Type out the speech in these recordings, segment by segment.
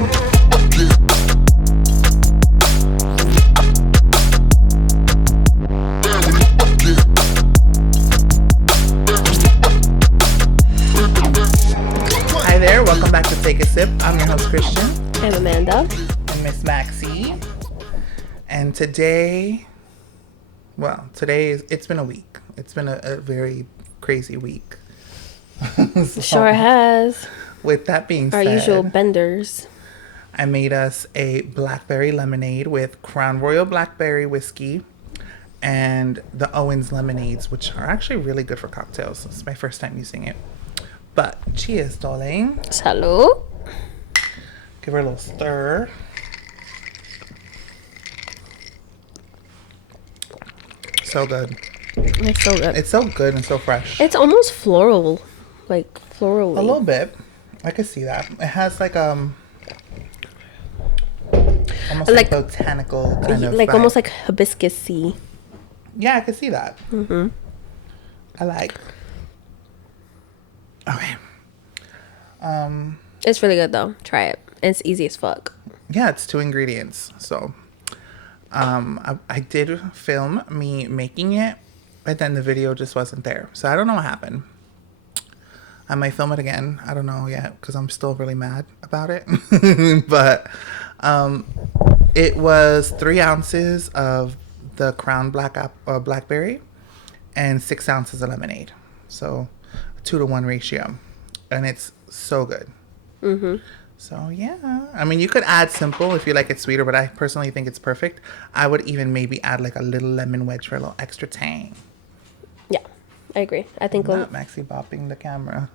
Hi there, welcome back to Take a Sip. I'm your host Christian. I'm Amanda. And Miss Maxie. And today it's been a week. It's been a very crazy week. So, sure has. With that being Our said, usual benders. I made us a blackberry lemonade with Crown Royal blackberry whiskey and the Owens lemonades, which are actually really good for cocktails. It's my first time using it. But cheers, darling. Salud. Give her a little stir. So good. It's so good. It's so good and so fresh. It's almost floral. Like floral. A little bit. I could see that. It has like almost like botanical kind of like vibe. almost like hibiscus-y. Yeah, I could see that. Mm-hmm. I like. Okay. It's really good though. Try it. It's easy as fuck. Yeah, it's 2 ingredients. So I did film me making it, but then the video just wasn't there. So I don't know what happened. I might film it again. I don't know yet because I'm still really mad about it. But it was 3 ounces of the Crown blackberry and 6 ounces of lemonade. So 2-to-1 ratio. And it's so good. Mm-hmm. So yeah, I mean, you could add simple if you like it sweeter, but I personally think it's perfect. I would even maybe add like a little lemon wedge for a little extra tang. Yeah, I agree. I think Not Maxie bopping the camera.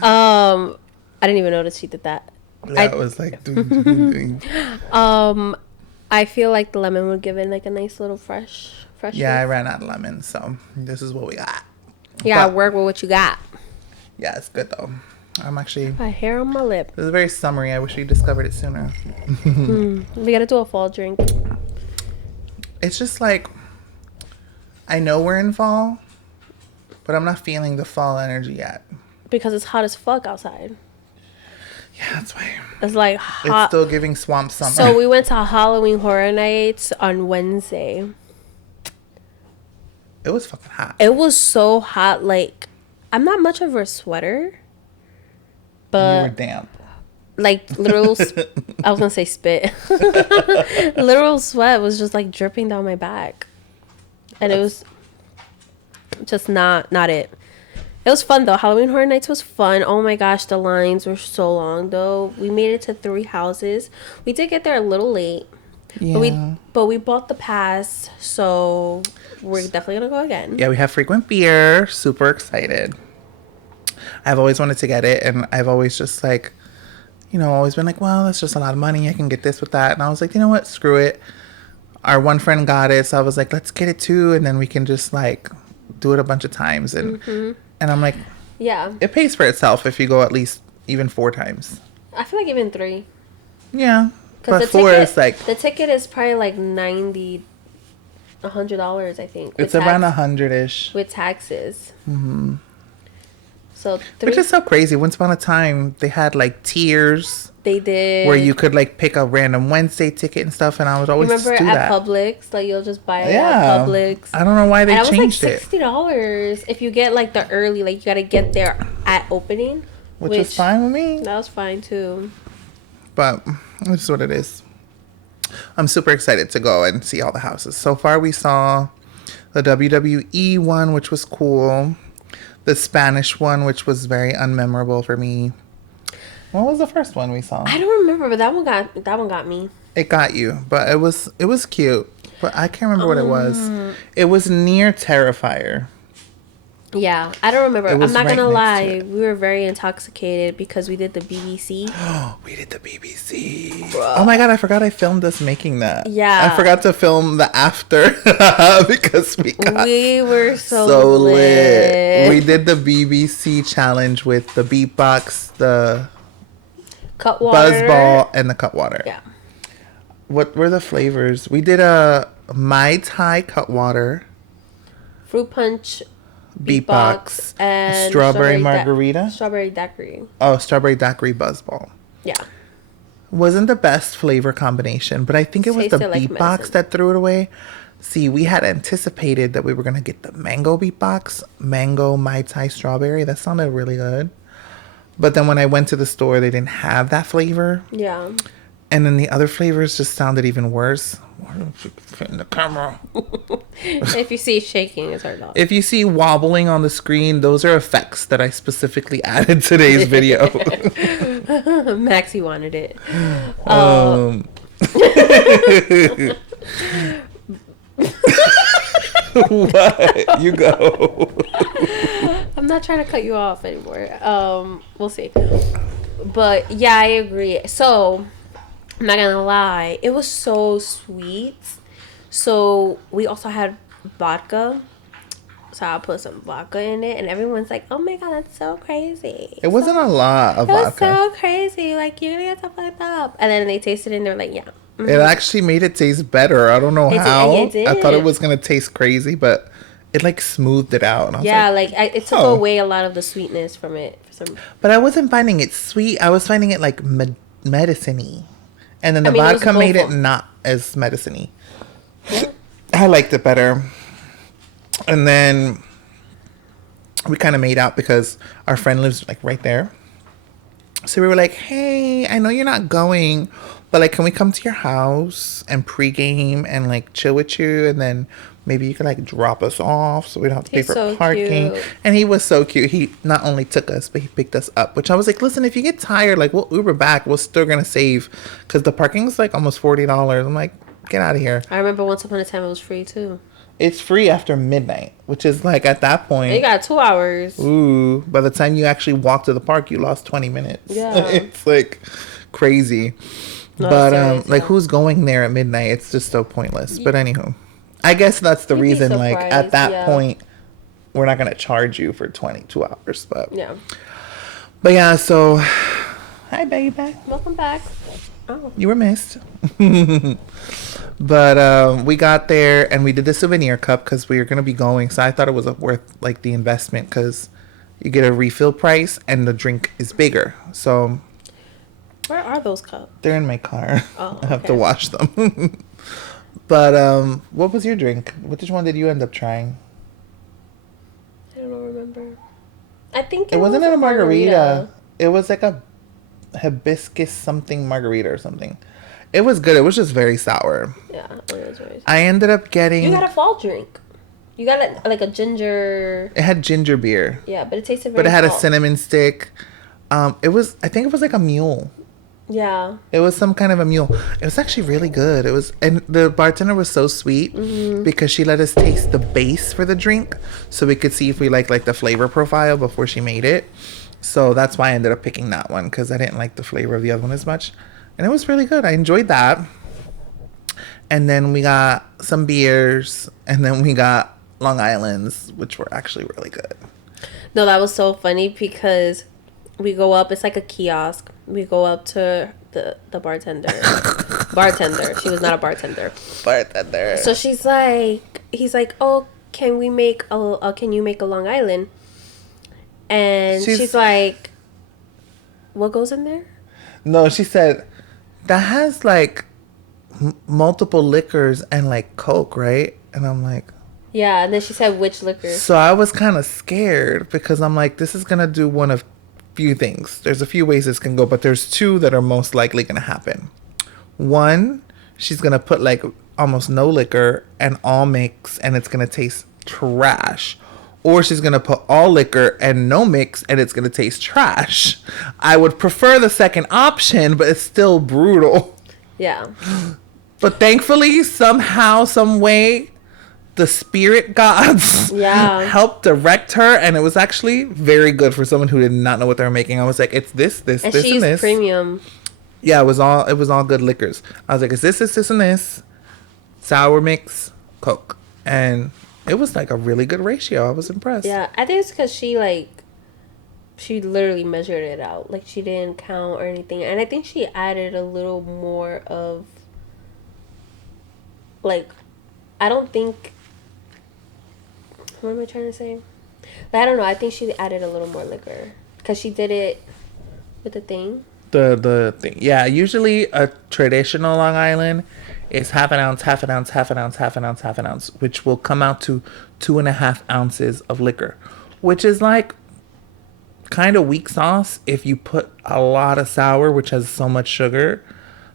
I didn't even notice she did that. Yeah, it was like doing. I feel like the lemon would give it like a nice little fresh. Yeah, I ran out of lemon, so this is what we got. Yeah, work with what you got. Yeah, it's good though. I'm actually. A hair on my lip. This is very summery. I wish we discovered it sooner. We gotta do a fall drink. It's just like, I know we're in fall, but I'm not feeling the fall energy yet. Because it's hot as fuck outside. Yeah, that's why. It's like hot. It's still giving swamp summer. So we went to Halloween Horror Nights on Wednesday. It was fucking hot. It was so hot. Like, I'm not much of a sweater. But you were damp. Like literal, I was gonna say spit. Literal sweat was just like dripping down my back, and it was just not it. It was fun though. Halloween Horror Nights was fun. Oh my gosh, the lines were so long though. We made it to 3 houses. We did get there a little late. Yeah. But we bought the pass, so we're definitely gonna go again. Yeah, we have frequent beer. Super excited. I've always wanted to get it, and I've always just like, always been like, well, that's just a lot of money. I can get this with that. And I was like, you know what? Screw it. Our one friend got it, so I was like, let's get it too, and then we can just like do it a bunch of times. And and I'm like, yeah, it pays for itself if you go at least even 4 times. I feel like even 3. Yeah, but 4 is like the ticket is probably like $100. I think it's around 100-ish with taxes. Mm-hmm. So which is so crazy. Once upon a time, they had like tiers. They did. Where you could like pick a random Wednesday ticket and stuff, and I would always remember do that. At Publix, like you'll just buy it at Publix. I don't know why they changed it. It was like $60 if you get like the early, like you gotta get there at opening. Which was fine with me. That was fine too. But this is what it is. I'm super excited to go and see all the houses. So far, we saw the WWE one, which was cool. The Spanish one, which was very unmemorable for me. What was the first one we saw? I don't remember, but that one got me. It got you, but it was cute. But I can't remember what it was. It was near Terrifier. Yeah, I don't remember. I'm not gonna lie. We were very intoxicated because we did the BBC. We did the BBC. Bro. Oh my god, I forgot I filmed us making that. Yeah. I forgot to film the after because we were so lit. We did the BBC challenge with the beatbox, the cut water, buzzball, and the cut water. Yeah. What were the flavors? We did a Mai Tai cut water, fruit punch, beatbox, and strawberry margarita. Strawberry daiquiri. Oh, strawberry daiquiri buzzball. Yeah. Wasn't the best flavor combination, but I think it was the Tasted like beatbox medicine. that threw it away. See, we had anticipated that we were gonna get the mango beatbox, mango Mai Tai strawberry. That sounded really good. But then when I went to the store, they didn't have that flavor. Yeah. And then the other flavors just sounded even worse. Why don't you fit in the camera? If you see shaking, it's our dog. If you see wobbling on the screen, those are effects that I specifically added today's video. Maxie wanted it. What? You go. I'm not trying to cut you off anymore. We'll see. But yeah, I agree. So I'm not gonna lie, it was so sweet. So we also had vodka. So I put some vodka in it, and everyone's like, "Oh my god, that's so crazy!" It wasn't a lot of It was vodka. so crazy. Like, you're gonna get so fucked up. And then they tasted it, and they're like, "Yeah." It actually made it taste better. I don't know It did- how. it did. I thought it was gonna taste crazy, but it like smoothed it out. And I was Yeah, like, it took oh. away a lot of the sweetness from it. For some, but I wasn't finding it sweet. I was finding it like medicine-y. And then the mean, it was vodka made it both. not as medicine-y. I liked it better. And then we kind of made out because our friend lives like right there. So we were like, hey, I know you're not going, but like, can we come to your house and pregame and like chill with you? And then maybe you could like drop us off so we don't have to pay He's for so parking. cute. And he was so cute. He not only took us, but he picked us up, which I was like, listen, if you get tired, like we'll Uber back. We're still going to save because the parking's like almost $40. I'm like, get out of here. I remember once upon a time it was free too. It's free after midnight, which is like at that point. You got 2 hours. Ooh, by the time you actually walk to the park, you lost 20 minutes. Yeah. It's like crazy. No, but serious, like yeah. who's going there at midnight? It's just so pointless. But anywho, I guess that's the You'd be reason like at surprised, that yeah. point we're not going to charge you for 22 hours, Yeah. but yeah, so hi baby. Welcome back. Oh. You were missed. But we got there and we did the souvenir cup because we were going to be going. So I thought it was worth like the investment because you get a refill price and the drink is bigger. So Where are those cups? they're in my car. Oh, I have to okay. wash them. But what was your drink? Which one did you end up trying? I don't remember. I think It wasn't a margarita. It was like a hibiscus something margarita or something. It was good. It was just very sour. Yeah, it was very. I ended up getting... You got a fall drink. You got like a ginger. It had ginger beer. Yeah, but it tasted very. But it had a fall. cinnamon stick. It was, I think it was like a mule. Yeah. It was some kind of a mule. It was actually really good. It was, and the bartender was so sweet because she let us taste the base for the drink, so we could see if we like the flavor profile before she made it. So that's why I ended up picking that one because I didn't like the flavor of the other one as much, and it was really good. I enjoyed that. And then we got some beers, and then we got Long Island's, which were actually really good. No, that was so funny because we go up. It's like a kiosk. We go up to the bartender. Bartender. She was not a bartender. Bartender. So he's like, oh, can you make a Long Island? And she's like, what goes in there? No, she said that has like multiple liquors and like Coke, right? And I'm like, Yeah, and then she said which liquor. so I was kind of scared because I'm like, this is gonna do one of few things. There's a few ways this can go, but there's two that are most likely gonna happen. One, she's gonna put like almost no liquor and all mix, and it's gonna taste trash. Or she's gonna put all liquor and no mix, and it's gonna taste trash. I would prefer the second option, but it's still brutal. Yeah. But thankfully, somehow, some way, the spirit gods Yeah. helped direct her, and it was actually very good for someone who did not know what they were making. I was like, it's this, And this, she and used this. premium. Yeah, it was all good liquors. I was like, it's this, and this. Sour mix, Coke. And it was like a really good ratio. I was impressed. Yeah, I think it's because she literally measured it out. Like, she didn't count or anything. And I think she added a little more of, like, I don't think, what am I trying to say? Like, I don't know. I think she added a little more liquor. Because she did it with the thing. The thing. Yeah, usually a traditional Long Island is half an ounce, half an ounce, half an ounce, half an ounce, half an ounce, which will come out to 2.5 ounces of liquor, which is like kind of weak sauce if you put a lot of sour, which has so much sugar.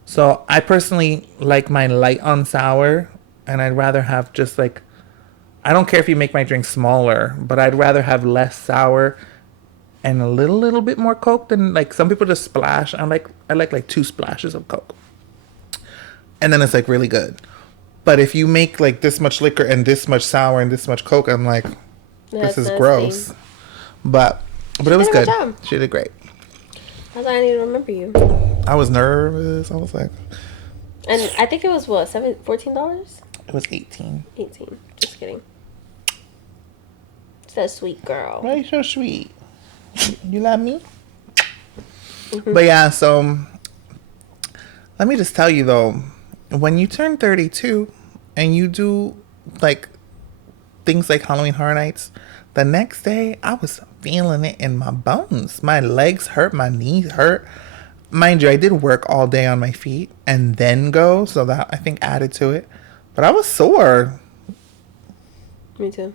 So I personally like mine light on sour, and I'd rather have just like, I don't care if you make my drink smaller, but I'd rather have less sour and a little bit more Coke than like some people just splash. I like 2 splashes of Coke, and then it's like really good. But if you make like this much liquor and this much sour and this much Coke, I'm like, this That's is nasty. gross. But it was did a good good. job. She did great. That's why I need to remember you. I was nervous. I was like, And I think it was what, $14? it was 18. 18. Just kidding. It's that sweet girl. Why are you so sweet? You love me? But yeah, so let me just tell you though, when you turn 32 and you do like things like Halloween Horror Nights, the next day I was feeling it in my bones. My legs hurt, my knees hurt. Mind you, I did work all day on my feet and then go, so that I think added to it. But I was sore. Me too.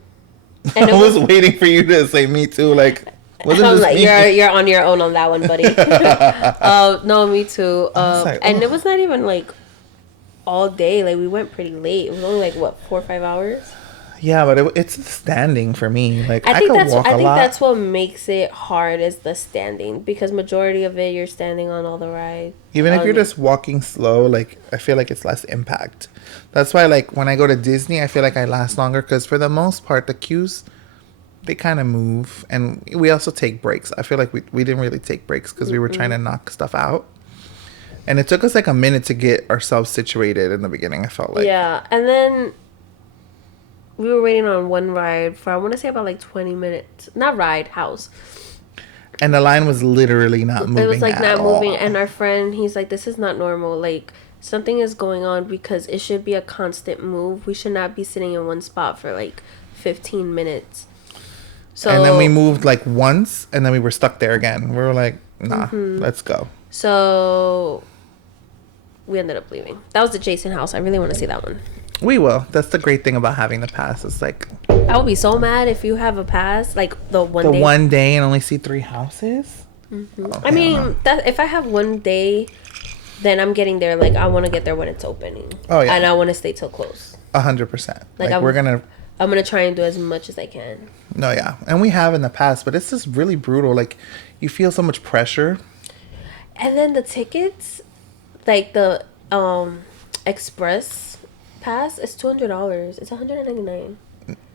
I was waiting for you to say me too. Like, wasn't I'm just like, me? you're on your own on that one, buddy. No, me too. like, and oh. it was not even like all day. Like we went pretty late. It was only like what, 4 or 5 hours. Yeah, but it's standing for me. Like I think could that's walk I a think lot. that's what makes it hard is the standing, because majority of it you're standing on all the rides. Even if you're just walking slow, like I feel like it's less impact. That's why, like when I go to Disney, I feel like I last longer because for the most part, the queues they kind of move, and we also take breaks. I feel like we didn't really take breaks because we were trying to knock stuff out, and it took us like a minute to get ourselves situated in the beginning. I felt like Yeah, and then we were waiting on one ride for I want to say about like 20 minutes. Not ride, house. and the line was literally not moving. It was like at not all. moving, and our friend, he's like, this is not normal. Like something is going on because it should be a constant move. We should not be sitting in one spot for like 15 minutes. So And then we moved like once, and then we were stuck there again. We were like, nah, let's go. So we ended up leaving. That was the Jason house. I really want to see that one. We will. That's the great thing about having the pass. It's like I would be so mad if you have a pass, like the one day. one day and only see 3 houses. Oh, I mean, that if I have one day, then I'm getting there. Like I want to get there when it's opening. Oh, yeah. And I want to stay till close. 100%. Like I'm we're gonna try and do as much as I can. no, yeah, and we have in the past, but it's just really brutal. Like you feel so much pressure. And then the tickets, like the express pass, is $200. It's $199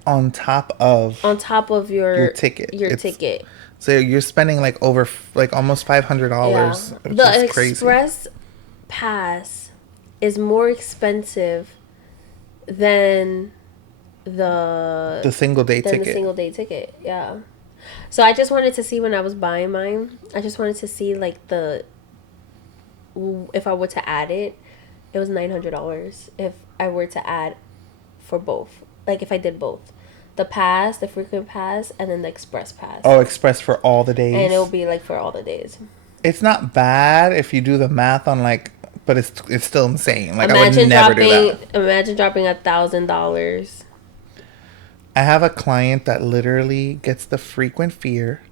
On top of on top of your ticket. Your It's ticket. So you're spending like over like almost $500. Yeah. Which The is crazy. express pass is more expensive than The single day than ticket. the single day ticket. Yeah. So I just wanted to see when I was buying mine. I just wanted to see like if I were to add it, it was $900 if I were to add for both. Like if I did both. The pass, the frequent pass, and then the express pass. Oh, express for all the days. And it'll be like for all the days. It's not bad if you do the math on like, but it's still insane. Like I would never do that. Imagine dropping $1,000. I have a client that literally gets the frequent fear.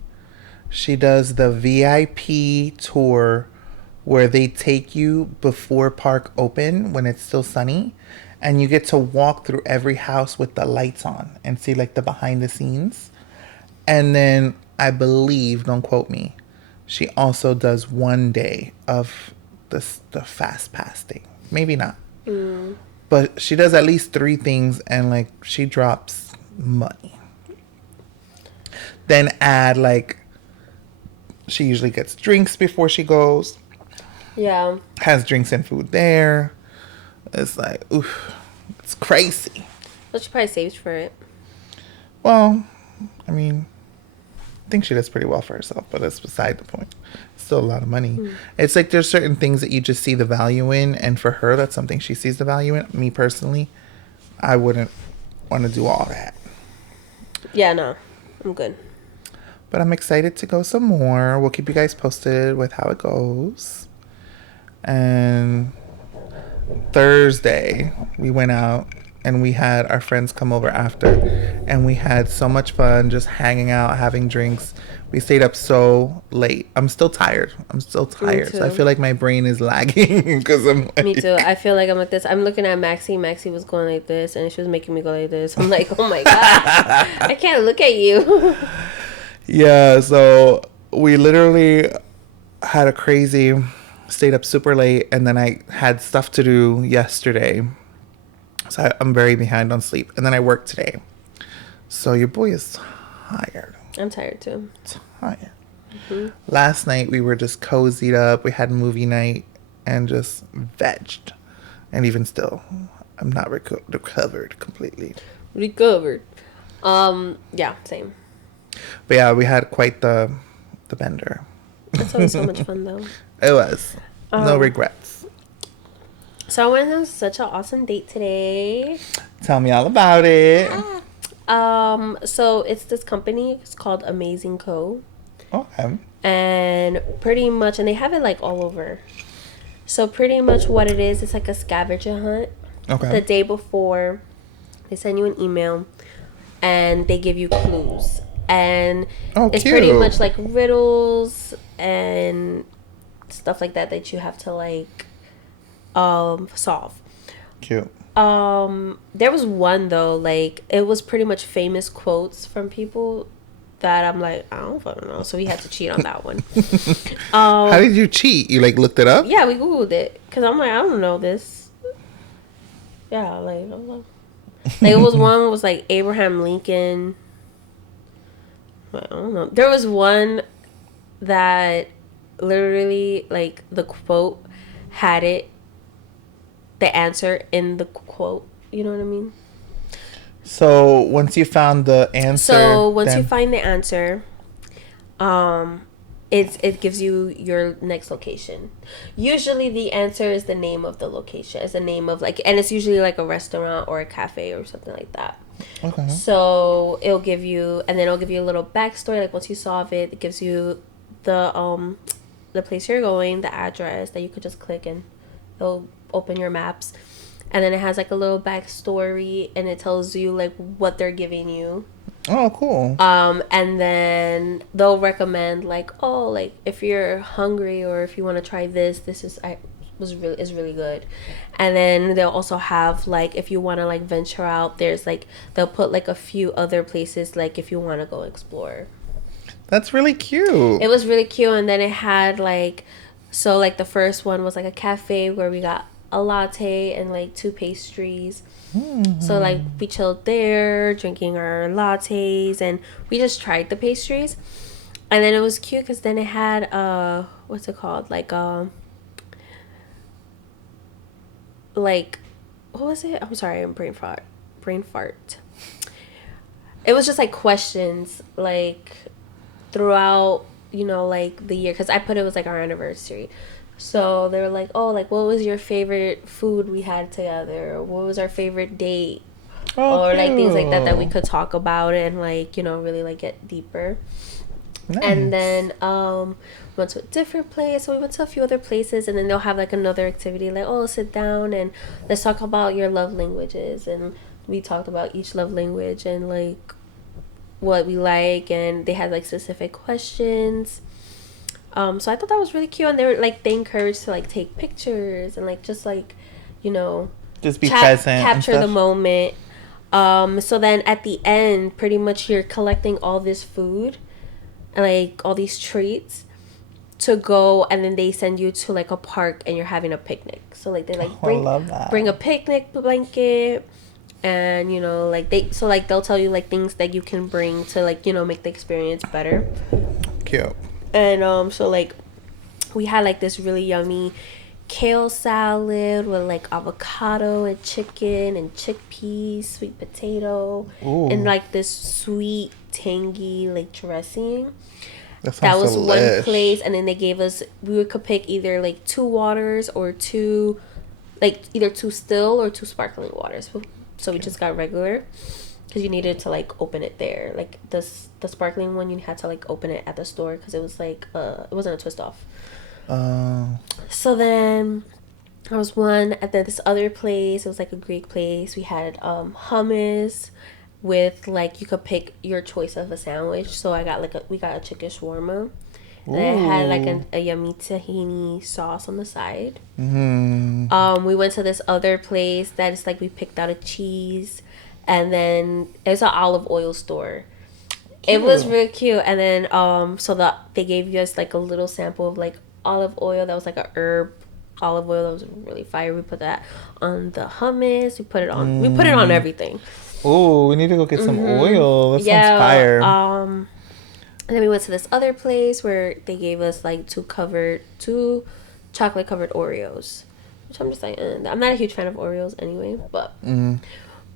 She does the VIP tour where they take you before park open when it's still sunny, and you get to walk through every house with the lights on and see like the behind the scenes. And then I believe, don't quote me, she also does one day of the fast pass thing. Maybe not. But she does at least 3 things, and like she drops money. Then add like she usually gets drinks before she goes. Yeah. Has drinks and food there. It's like, oof, it's crazy. But she probably saves for it. Well, I mean, I think she does pretty well for herself, but that's beside the point. It's still a lot of money. It's like there's certain things that you just see the value in, and for her, that's something she sees the value in. Me personally, I wouldn't want to do all that. Yeah, no. I'm good. But I'm excited to go some more. We'll keep you guys posted with how it goes. And Thursday, we went out and we had our friends come over after. And we had so much fun just hanging out, having drinks. We stayed up so late. I'm still tired. So I feel like my brain is lagging because I'm like... Me too. I feel like I'm like this. I'm looking at Maxie. Maxie was going like this and she was making me go like this. I'm like, oh my God. I can't look at you. Yeah, so we literally had a crazy... Stayed up super late, and then I had stuff to do yesterday. So I'm very behind on sleep. And then I worked today. So your boy is tired. I'm tired too. Tired. Mm-hmm. Last night we were just cozied up. We had movie night and just vegged. And even still, I'm not recovered completely. Recovered. Yeah, same. But yeah, we had quite the bender. It's always so much fun though. It was. No regrets. So I went on such an awesome date today. Tell me all about it. So it's this company. It's called Amazing Co. Okay. And pretty much, and they have it like all over. So pretty much what it is, it's like a scavenger hunt. Okay. The day before, they send you an email, and they give you clues. And it's cute. pretty much like riddles and stuff like that you have to like solve. Cute. There was one though, like it was pretty much famous quotes from people that I'm like, I don't fucking know. So we had to cheat on that one. How did you cheat? You like looked it up? Yeah, we Googled it because I'm like, I don't know this. Yeah, like I don't know. Like it was one was like Abraham Lincoln. I don't know. There was one that literally like the quote had the answer in the quote. You know what I mean? So once you found the answer, you find the answer, it gives you your next location. Usually the answer is the name of the location. It's the name of like, and it's usually like a restaurant or a cafe or something like that. Okay. So it'll give you, and then it'll give you a little backstory. Like once you solve it, it gives you the place you're going, the address that you could just click and it'll open your maps. And then it has like a little backstory and it tells you like what they're giving you. Oh, cool. And then they'll recommend like, oh, like if you're hungry or if you want to try this is really good. And then they'll also have like if you want to like venture out, there's like they'll put like a few other places like if you want to go explore. That's really cute. It was really cute. And then it had like, so like the first one was like a cafe where we got a latte and like 2 pastries. Mm-hmm. So like we chilled there drinking our lattes and we just tried the pastries. And then it was cute because then it had what's it called, like what was it? I'm sorry, I'm brain fart. It was just like questions like throughout, you know, like the year, because I put it was like our anniversary. So they were like, oh, like what was your favorite food we had together, or what was our favorite date, or like things like that we could talk about and like, you know, really like get deeper. Nice. And then went to a different place. So we went to a few other places, and then they'll have like another activity like, oh, sit down and let's talk about your love languages. And we talked about each love language and like what we like, and they had like specific questions. So I thought that was really cute, and they were like, they encouraged to like take pictures and like just like, you know, just be present, capture the moment. So then at the end, pretty much you're collecting all this food and like all these treats to go, and then they send you to like a park and you're having a picnic. So like they like bring a picnic blanket, and you know like they'll tell you like things that you can bring to like, you know, make the experience better. Cute. And so like we had like this really yummy kale salad with like avocado and chicken and chickpeas, sweet potato. Ooh. And like this sweet tangy like dressing. That was one place. And then they gave us, we could pick either like 2 waters or 2 still or 2 sparkling waters. So we just got regular. because you needed to like open it there. Like the sparkling one, you had to like open it at the store because it was like it wasn't a twist off. So then I was one at this other place. It was like a Greek place. We had hummus with like you could pick your choice of a sandwich. So I got we got a chicken shawarma. And I had like a yummy tahini sauce on the side. We went to this other place that is like we picked out a cheese, and then it was an olive oil store. It was really cute. And then they gave us like a little sample of like olive oil that was like a herb olive oil that was really fire. We put that on the hummus. We put it on everything. Oh, we need to go get some oil. That sounds fire. And then we went to this other place where they gave us like two chocolate covered Oreos, which I'm just like, I'm not a huge fan of Oreos anyway, but it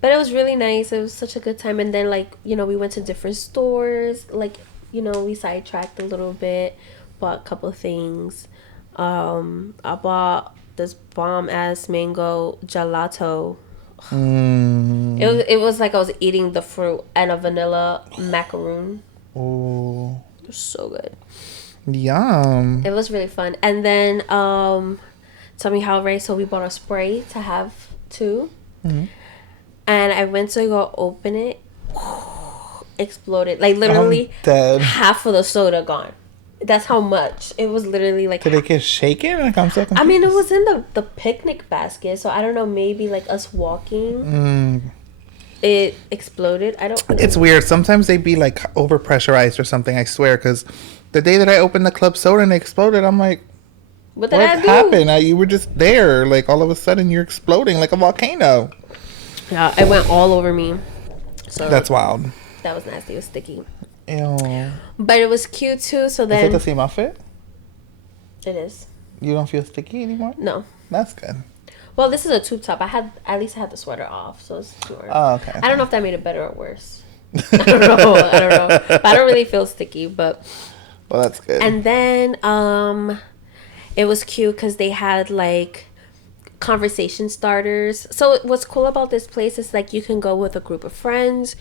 was really nice. It was such a good time. And then like, you know, we went to different stores, like, you know, we sidetracked a little bit, bought a couple of things. I bought this bomb ass mango gelato. It was like I was eating the fruit and a vanilla macaroon. Oh, it was so good. Yum. It was really fun. And then tell me how, right? So we bought a spray to have too. And I went to go open it. Exploded. Like literally half of the soda gone. That's how much. It was literally like... Did it get shaken? Like, I'm so confused. I mean, it was in the picnic basket. So I don't know. Maybe like us walking... It exploded. I don't know. It's weird. Sometimes they be like over pressurized or something, I swear. Because the day that I opened the club soda and it exploded, I'm like, what happened? You were just there. Like all of a sudden you're exploding like a volcano. Yeah, it went all over me. So that's wild. That was nasty. It was sticky. Ew. But it was cute too. So then. Is it the same outfit? It is. You don't feel sticky anymore? No. That's good. Well, this is a tube top. At least I had the sweater off, so it's short. Oh, okay. I don't know if that made it better or worse. I don't know. But I don't really feel sticky, but. Well, that's good. And then it was cute because they had like conversation starters. So what's cool about this place is like you can go with a group of friends.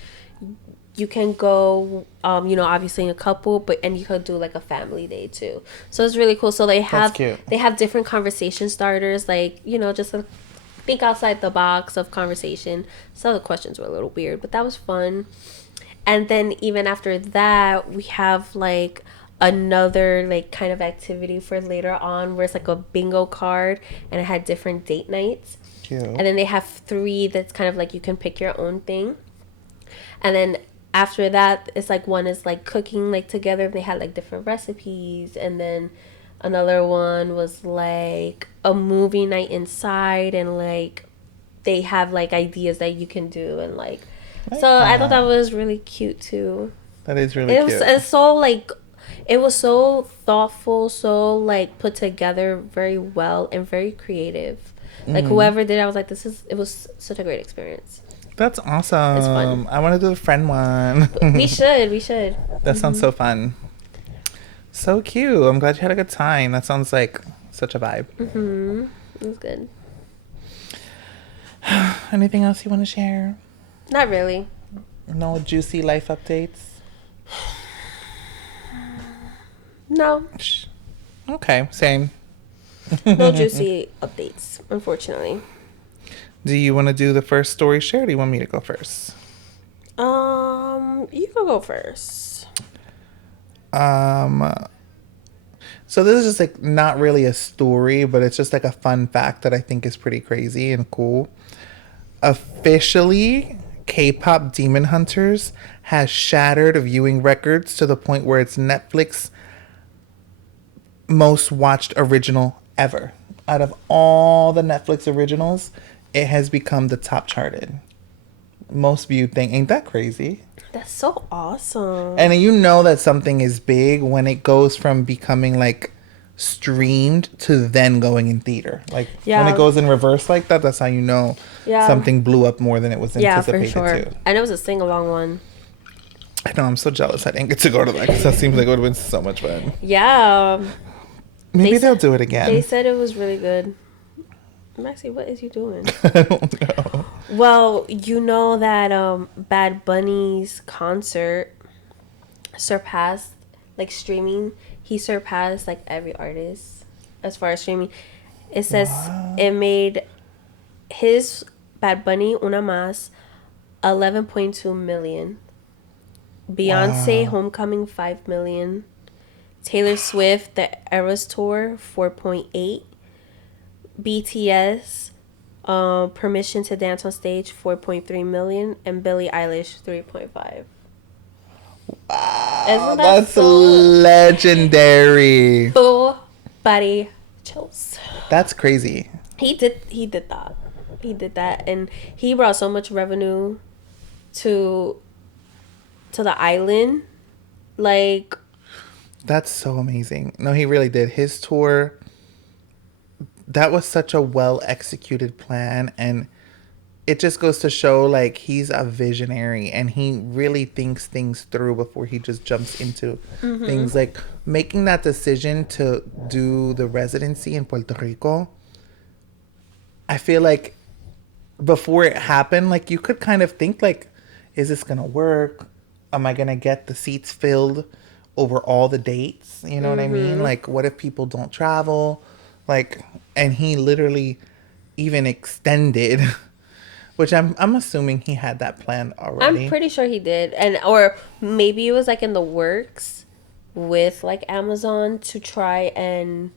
You can go, you know, obviously in a couple, and you could do like a family day too. So it's really cool. So they have different conversation starters, like, you know, just think outside the box of conversation. Some of the questions were a little weird, but that was fun. And then even after that, we have like another like kind of activity for later on where it's like a bingo card and it had different date nights. Cute. And then they have 3 that's kind of like you can pick your own thing. And then after that, it's like one is like cooking like together. They had like different recipes. And then another one was like a movie night inside, and like they have like ideas that you can do, and like I thought that was really cute too. That is really cute. It's so like it was so thoughtful, so like put together very well and very creative. Like whoever did it, I was like, it was such a great experience. That's awesome. It's fun. I want to do the friend one. We should. That sounds so fun. So cute. I'm glad you had a good time. That sounds like such a vibe. It was good. Anything else you want to share? Not really. No juicy life updates? No. Okay, same. No juicy updates, unfortunately. Do you want to do the first story share, or do you want me to go first? You can go first. So this is just like not really a story, but it's just like a fun fact that I think is pretty crazy and cool. Officially, K-pop Demon Hunters has shattered viewing records to the point where it's Netflix most watched original ever. Out of all the Netflix originals, it has become the top charted, most viewed thing. Ain't that crazy? That's so awesome. And you know that something is big when it goes from becoming like streamed to then going in theater. Like when it goes in reverse like that, that's how you know something blew up more than it was anticipated for sure. And it was a sing-along one. I know, I'm so jealous I didn't get to go to that because that seems like it would have been so much fun. Yeah. Maybe they'll do it again. They said it was really good. Maxie, what is you doing? I don't know. Well, you know that Bad Bunny's concert surpassed like streaming. He surpassed like every artist as far as streaming. It says Wow. it made his Bad Bunny Una Mas 11.2 million. Beyonce Wow. Homecoming 5 million. Taylor Swift The Eras Tour 4.8. BTS Permission to Dance on Stage 4.3 million, and Billie Eilish 3.5. Wow. Isn't that That's so legendary. full body chills? That's crazy. He did that. He did that, and he brought so much revenue to the island. Like, That's so amazing. No, he really did. His tour, that was such a well executed plan. And it just goes to show like he's a visionary and he really thinks things through before he just jumps into things. Like making that decision to do the residency in Puerto Rico, I feel like before it happened, like you could kind of think like, is this gonna work? Am I gonna get the seats filled over all the dates? You know what I mean? Like, what if people don't travel? Like, and he literally even extended, which I'm assuming he had that plan I'm already. pretty sure he did, and or maybe it was like in the works with like Amazon to try and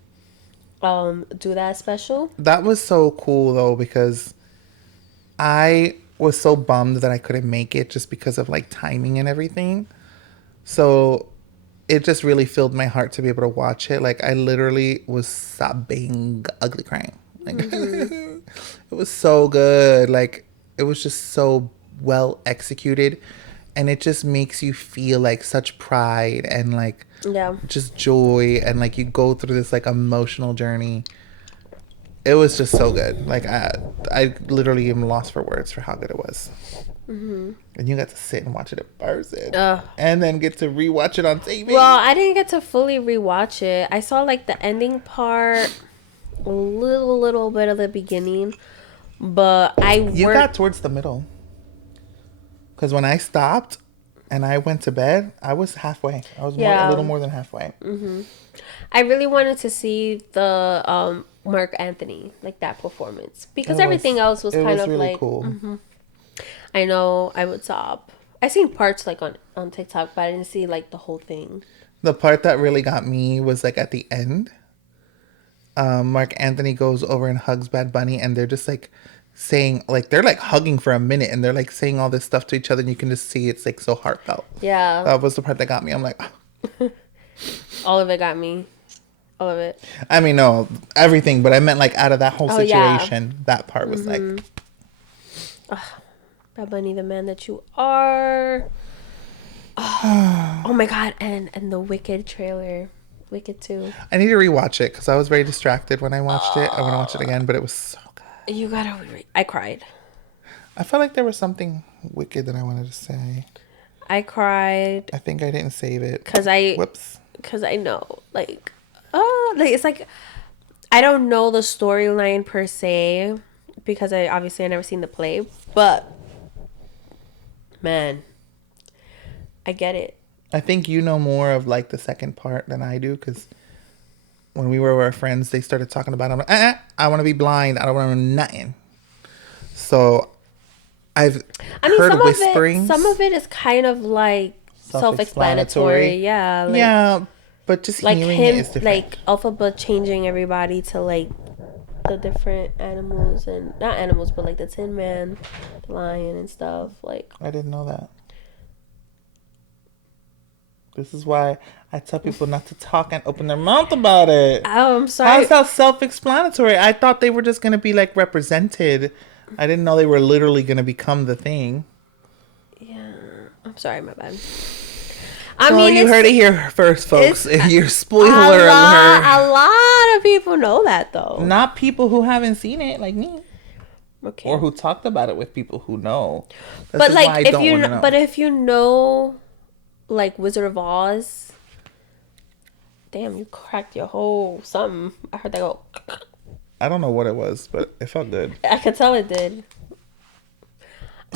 do that special. That was so cool though because I was so bummed that I couldn't make it just because of like timing and everything. So it just really filled my heart to be able to watch it. Like I literally was sobbing, ugly crying. Like it was so good. Like it was just so well executed and it just makes you feel like such pride and like Yeah. just joy and like you go through this like emotional journey. It was just so good. Like I literally am lost for words for how good it was. And you got to sit and watch it in person, Ugh. and then get to rewatch it on TV. Well, I didn't get to fully rewatch it. I saw like the ending part, a little bit of the beginning, but You got towards the middle, because when I stopped and I went to bed, I was halfway. I was a little more than halfway. I really wanted to see the Mark Anthony, like that performance, because everything else was kind of really like cool. I know I would sob. I seen parts like on TikTok, but I didn't see like the whole thing. The part that really got me was like at the end. Mark Anthony goes over and hugs Bad Bunny, and they're just like saying like they're like hugging for a minute, and they're like saying all this stuff to each other, and you can just see it's like so heartfelt. Yeah, That was the part that got me. I'm like, all of it got me. All of it. I mean, no, everything, but I meant like out of that whole Oh, yeah. situation, that part was like, Bad Bunny, the man that you are. Oh my god, and the Wicked trailer, Wicked 2. I need to rewatch it because I was very distracted when I watched it. I want to watch it again, but it was so good. You gotta. I cried. I felt like there was something wicked that I wanted to say. I cried I think I didn't save it. because I Whoops. know like like it's like I don't know the storyline per se because I never seen the play, but man, I get it. I think you know more of like the second part than I do because when we were with our friends, they started talking about it. I'm like, I want to be blind. I don't want to know nothing. So I've heard whisperings. Some of it is kind of like self-explanatory. Yeah, like, Yeah, but just like hearing him, it is different. like Alphaba changing everybody to like the different animals and not animals, but like the Tin Man, the lion, and stuff. Like I didn't know that. This is why I tell people not to talk and open their mouth about it. oh, I'm How sorry. is that self-explanatory? I thought they were just going to be like represented. I didn't know they were literally going to become the thing. Yeah, I'm sorry, my bad. Well, you heard it here first, folks. Your spoiler alert. A lot of people know that though. Not people who haven't seen it, like me, Okay. or who talked about it with people who know. This But is why I like, if don't you wanna know. but if you know, like Wizard of Oz, damn, you cracked your whole something. I heard that go. I don't know what it was, but it felt good. I could tell it did.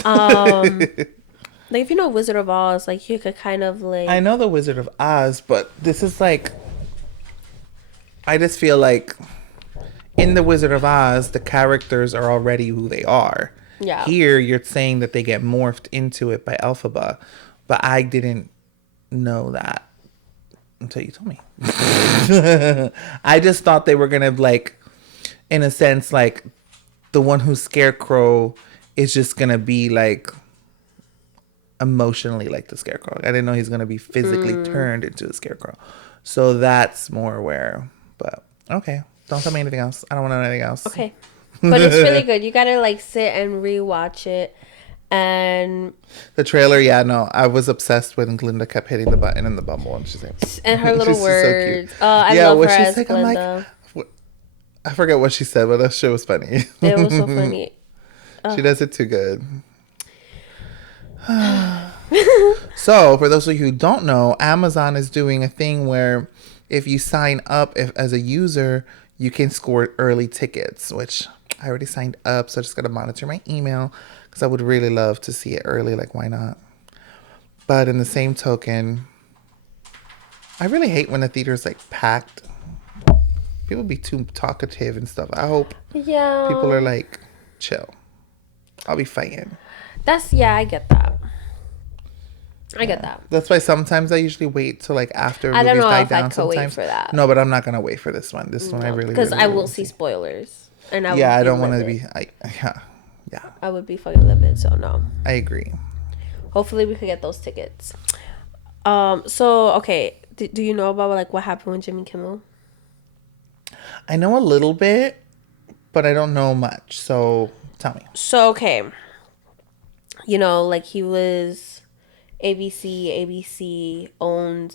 Like if you know Wizard of Oz, like you could kind of like. I know the Wizard of Oz, but this is like, I just feel like in the Wizard of Oz, the characters are already who they are. Yeah. Here, you're saying that they get morphed into it by Elphaba, but I didn't know that until you told me. I just thought they were gonna like, in a sense, like the one who's Scarecrow is just gonna be like emotionally like the Scarecrow. I didn't know he's gonna be physically turned into a Scarecrow. So that's more where. But okay, don't tell me anything else. I don't want to know anything else. Okay, but it's really good. You gotta like sit and rewatch it. And the trailer, yeah, no, I was obsessed when Glinda kept hitting the button in the Bumble, and she's like, and her little she's words. So I love her as like, Glinda. I forget what she said, but that shit was funny. It was so funny. She does it too good. So, for those of you who don't know, Amazon is doing a thing where if you sign up as a user, you can score early tickets, which I already signed up, so I just got to monitor my email because I would really love to see it early. Like, why not? But in the same token, I really hate when the theater is like packed. People be too talkative and stuff. I hope people are like, chill. I'll be fighting. I get that. I get that. That's why sometimes I usually wait till like after I don't movies know die if down. I could Sometimes wait for that. No, but I'm not gonna wait for this one. This one I really because really I will see spoilers, and I don't want to be. Yeah. I would be fucking livid. So no. I agree. Hopefully we could get those tickets. So okay, do you know about like what happened with Jimmy Kimmel? I know a little bit, but I don't know much. So tell me. So okay, you know, like he was ABC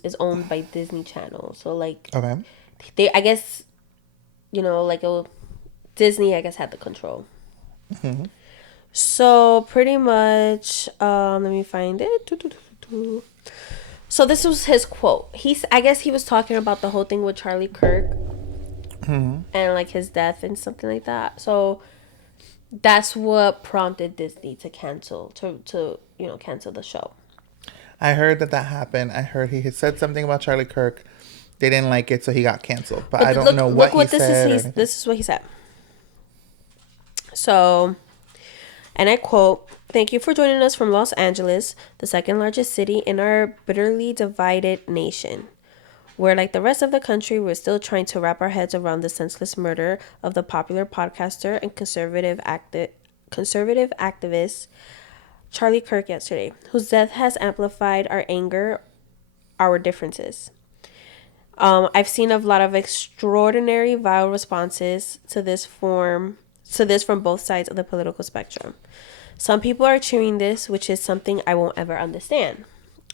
is owned by Disney Channel. So like I guess, you know, like Disney I guess had the control. Mm-hmm. So pretty much, let me find it. So this was his quote. I guess he was talking about the whole thing with Charlie Kirk. Mm-hmm. And like his death and something like that. So that's what prompted Disney to cancel cancel the show. I heard that happened. I heard he had said something about Charlie Kirk. They didn't like it, so he got canceled. But I don't know what he said. This is what he said. So, and I quote, "Thank you for joining us from Los Angeles, the second largest city in our bitterly divided nation. Where, like the rest of the country, we're still trying to wrap our heads around the senseless murder of the popular podcaster and conservative activist Charlie Kirk yesterday, whose death has amplified our anger, our differences. I've seen a lot of extraordinary vile responses to this from both sides of the political spectrum. Some people are cheering this, which is something I won't ever understand."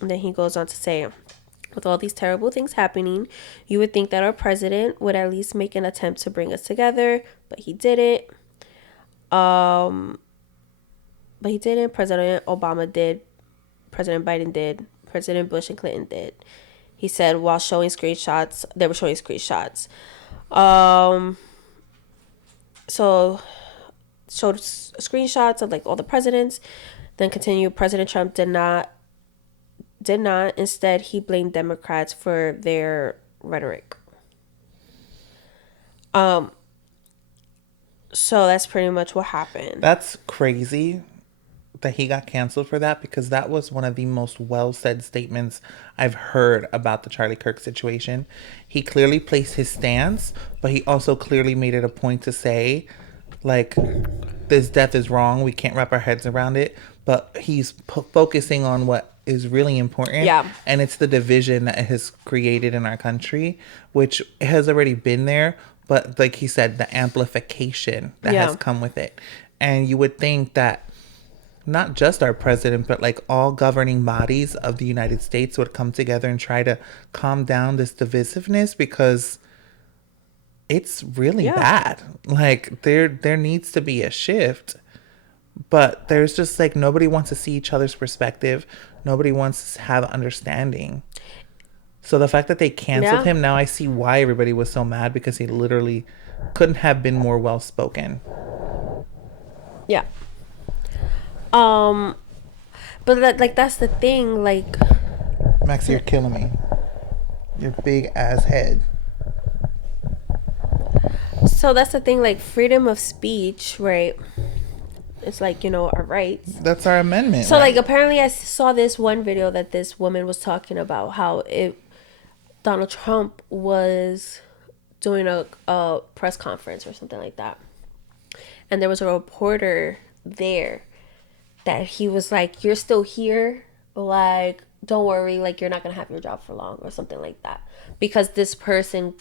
And then he goes on to say, "With all these terrible things happening, you would think that our president would at least make an attempt to bring us together, but he didn't. President Obama did. President Biden did. President Bush and Clinton did." He said while showing screenshots. They were showing screenshots. So showed screenshots of like all the presidents. Then continued, President Trump did not. Instead, he blamed Democrats for their rhetoric. So that's pretty much what happened. That's crazy that he got canceled for that, because that was one of the most well said statements I've heard about the Charlie Kirk situation. He clearly placed his stance, but he also clearly made it a point to say, like, this death is wrong. We can't wrap our heads around it. But he's focusing on what is really important. Yeah. And it's the division that it has created in our country, which has already been there. But like he said, the amplification that has come with it. And you would think that not just our president, but like all governing bodies of the United States would come together and try to calm down this divisiveness, because it's really bad. Like there needs to be a shift, but there's just like nobody wants to see each other's perspective. Nobody wants to have understanding. So the fact that they canceled him, now I see why everybody was so mad, because he literally couldn't have been more well spoken. Yeah. Um, but like that's the thing. Like, Max, you're killing me. Your big ass head. so that's the thing. Like freedom of speech, right? It's like, our rights. That's our amendment. So right? like apparently I saw this one video that this woman was talking about how Donald Trump was doing a press conference or something like that. And there was a reporter there that he was like, "You're still here, like don't worry, like you're not gonna have your job for long," or something like that, because this person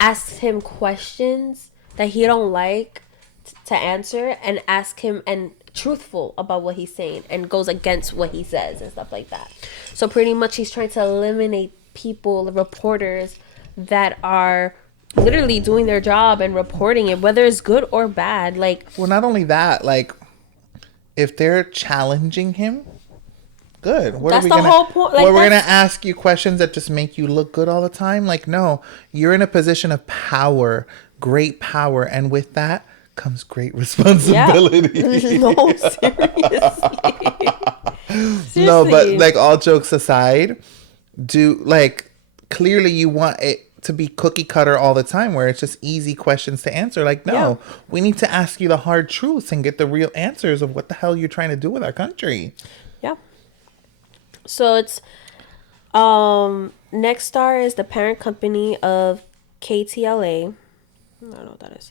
asked him questions that he don't like to answer, and ask him and truthful about what he's saying and goes against what he says and stuff like that. So pretty much he's trying to eliminate people, reporters that are literally doing their job and reporting it, whether it's good or bad. Like, well, not only that, like if they're challenging him, good. What that's are we the gonna, whole point. Like, what, we're gonna ask you questions that just make you look good all the time? Like, no, you're in a position of power, great power, and with that comes great responsibility. Yeah. No, seriously. No, but like all jokes aside, clearly you want it to be cookie cutter all the time where it's just easy questions to answer. Like, no, we need to ask you the hard truths and get the real answers of what the hell you're trying to do with our country. Yeah. So it's Nexstar is the parent company of KTLA. I don't know what that is.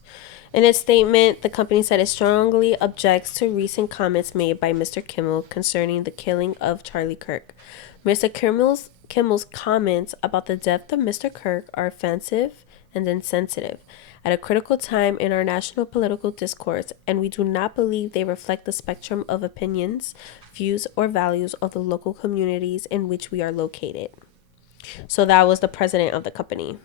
In its statement, the company said it strongly objects to recent comments made by Mr. Kimmel concerning the killing of Charlie Kirk. Mr. Kimmel's comments about the death of Mr. Kirk are offensive and insensitive at a critical time in our national political discourse, and we do not believe they reflect the spectrum of opinions, views, or values of the local communities in which we are located. So that was the president of the company.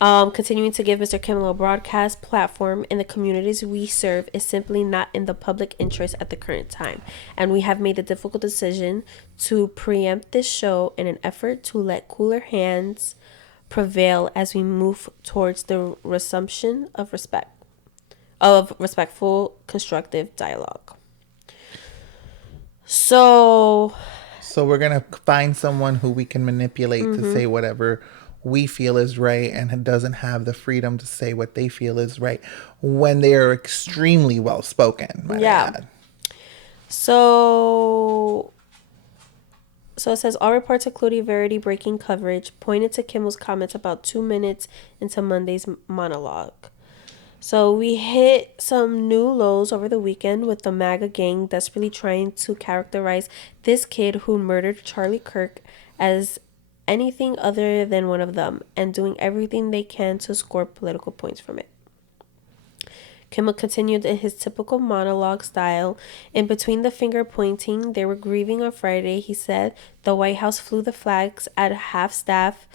Continuing to give Mr. Kimmel a broadcast platform in the communities we serve is simply not in the public interest at the current time, and we have made the difficult decision to preempt this show in an effort to let cooler hands prevail as we move towards the resumption of respectful, constructive dialogue. So we're gonna find someone who we can manipulate to say whatever we feel is right, and doesn't have the freedom to say what they feel is right when they are extremely well spoken. Yeah. So it says all reports, including Verity breaking coverage, pointed to Kimmel's comments about 2 minutes into Monday's monologue. So we hit some new lows over the weekend with the MAGA gang desperately trying to characterize this kid who murdered Charlie Kirk as anything other than one of them, and doing everything they can to score political points from it. Kimmel continued in his typical monologue style. In between the finger pointing, they were grieving on Friday, he said. The White House flew the flags at half-staff,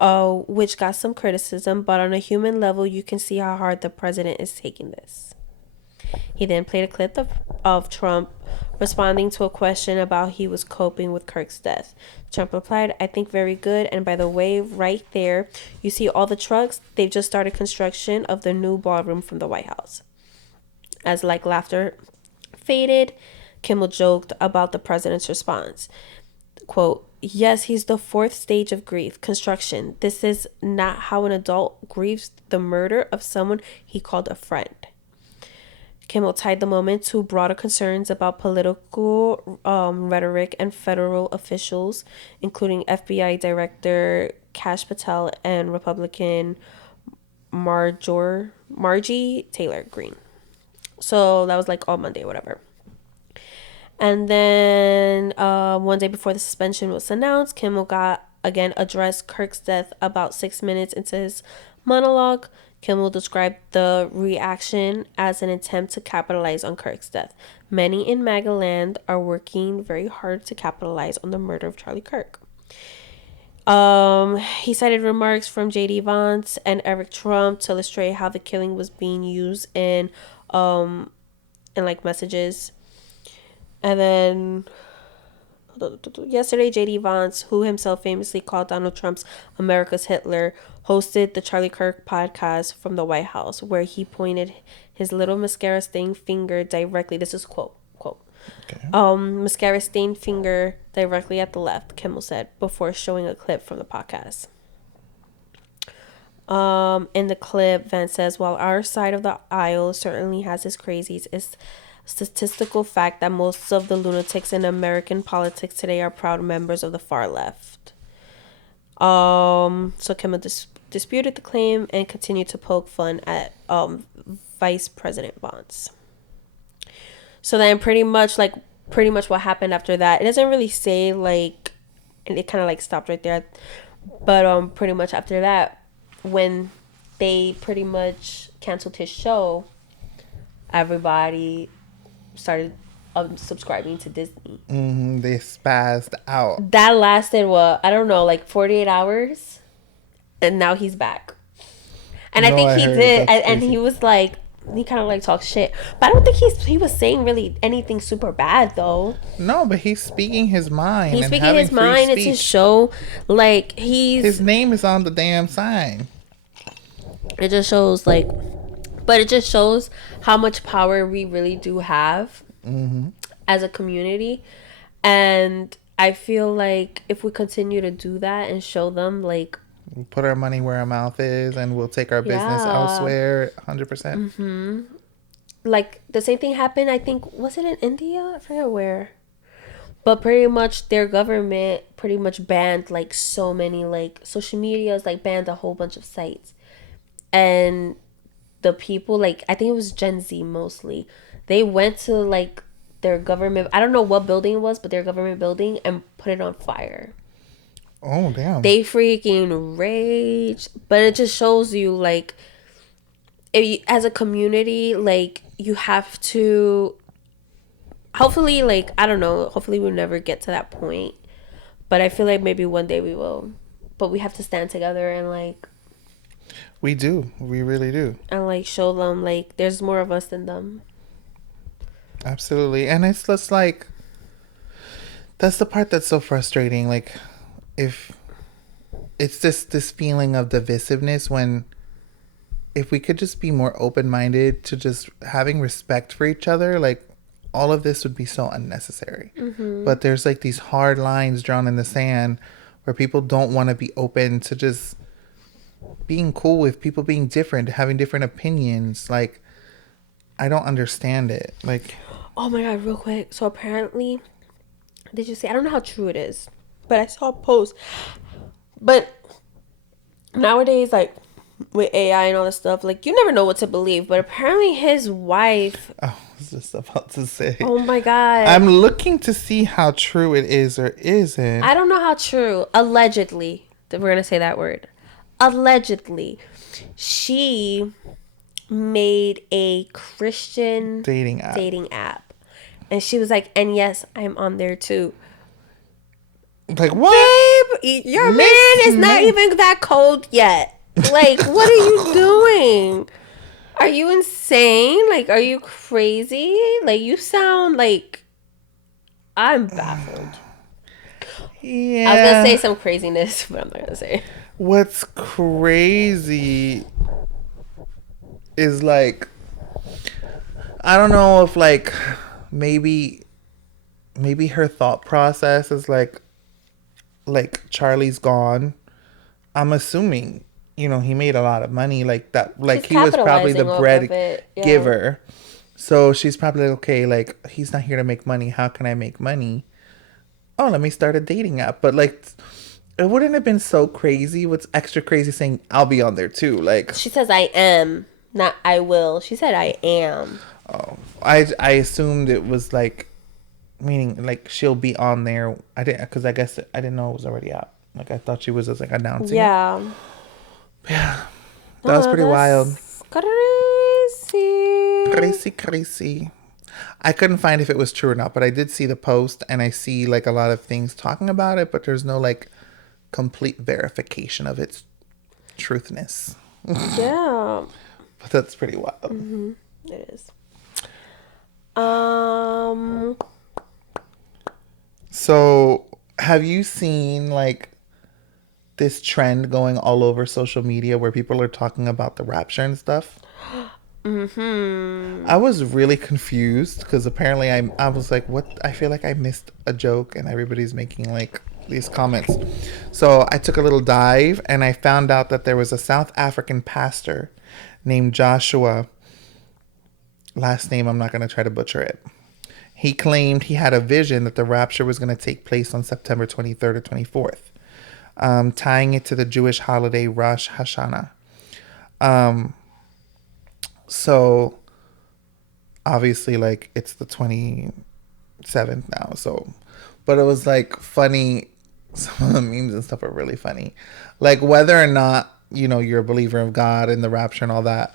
which got some criticism, but on a human level, you can see how hard the president is taking this. He then played a clip of Trump responding to a question about how he was coping with Kirk's death. Trump replied, "I think very good. And by the way, right there, you see all the trucks? They've just started construction of the new ballroom from the White House." As like laughter faded, Kimmel joked about the president's response. Quote, "Yes, he's the fourth stage of grief, construction. This is not how an adult grieves the murder of someone he called a friend." Kimmel tied the moment to broader concerns about political rhetoric and federal officials, including FBI Director Kash Patel and Republican Margie Taylor Greene. So that was like all Monday, whatever. And then one day before the suspension was announced, Kimmel again addressed Kirk's death about 6 minutes into his monologue. Kimmel described the reaction as an attempt to capitalize on Kirk's death. Many in MAGA land are working very hard to capitalize on the murder of Charlie Kirk. He cited remarks from J.D. Vance and Eric Trump to illustrate how the killing was being used in like messages. And then yesterday, J.D. Vance, who himself famously called Donald Trump's America's Hitler, hosted the Charlie Kirk podcast from the White House, where he pointed his little mascara stained finger directly. This is quote. Okay. Mascara stained finger directly at the left, Kimmel said, before showing a clip from the podcast. In the clip, Vance says, while our side of the aisle certainly has its crazies, it's a statistical fact that most of the lunatics in American politics today are proud members of the far left. So Kimmel disputed the claim and continued to poke fun at Vice President Vance. So then pretty much what happened after that, it doesn't really say, like, and it kind of like stopped right there, but pretty much after that, when they pretty much canceled his show, everybody started subscribing to Disney. They spazzed out. That lasted, I don't know, like 48 hours, and now he's back. And I think he did, and he was like, he kind of like talks shit, but I don't think he was saying really anything super bad though. No, but he's speaking his mind. He's speaking his mind. It's his show. Like, his name is on the damn sign. It just shows but it just shows how much power we really do have as a community. And I feel like if we continue to do that and show them, like, we'll put our money where our mouth is, and we'll take our business elsewhere. 100%. Like, the same thing happened, I think, was it in India? I forget where. But pretty much their government pretty much banned, like, so many, like, social medias, like, banned a whole bunch of sites. And the people, like, I think it was Gen Z mostly, they went to, like, their government, I don't know what building it was, but their government building, and put it on fire. Oh, damn. They freaking raged. But it just shows you, like, if you, as a community, like, you have to, hopefully, like, I don't know, hopefully we'll never get to that point. But I feel like maybe one day we will. But we have to stand together and, like, we do. We really do. And, like, show them, like, there's more of us than them. Absolutely. And it's just, like, that's the part that's so frustrating. Like, if it's just this feeling of divisiveness, when if we could just be more open-minded to just having respect for each other, like, all of this would be so unnecessary. But there's, like, these hard lines drawn in the sand where people don't want to be open to just being cool with people being different, having different opinions. Like, I don't understand it. Like, oh my god, real quick, so apparently, did you see, I don't know how true it is, but I saw a post, but nowadays, like, with AI and all this stuff, like, you never know what to believe, but apparently his wife, I was just about to say, oh my god, I'm looking to see how true it is or isn't. I don't know how true, allegedly, we're gonna say that word, allegedly, she made a Christian dating app, and she was like, and yes, I'm on there too. Like, what? Babe, your man is not even that cold yet. Like, what are you doing? Are you insane? Like, are you crazy? Like, you sound like, I'm baffled. Yeah. I was gonna say some craziness, but I'm not gonna say. What's crazy is, like, I don't know if, like, maybe her thought process is like Charlie's gone. I'm assuming, you know, he made a lot of money, like that, like he was probably the bread giver. So she's probably like, okay, like, he's not here to make money. How can I make money? Oh, let me start a dating app. But, like, it wouldn't have been so crazy. What's extra crazy saying I'll be on there too? Like, she says I am, not I will. She said I am. Oh, I assumed it was, like, meaning, like, she'll be on there. I didn't, because I guess I didn't know it was already out. Like, I thought she was just, like, announcing it. Yeah, that was pretty wild. Crazy. I couldn't find if it was true or not, but I did see the post, and I see, like, a lot of things talking about it, but there's no, like, complete verification of its truthness. Yeah. But that's pretty wild. Mm-hmm. It is. So, have you seen, like, this trend going all over social media where people are talking about the rapture and stuff. I was really confused because apparently I was like, what? I feel like I missed a joke and everybody's making like these comments. So I took a little dive and I found out that there was a South African pastor named Joshua. Last name, I'm not going to try to butcher it. He claimed he had a vision that the rapture was going to take place on September 23rd or 24th, tying it to the Jewish holiday Rosh Hashanah. So obviously, like, it's the 27th now. So, but it was like funny. Some of the memes and stuff are really funny. Like, whether or not, you know, you're a believer of God and the rapture and all that.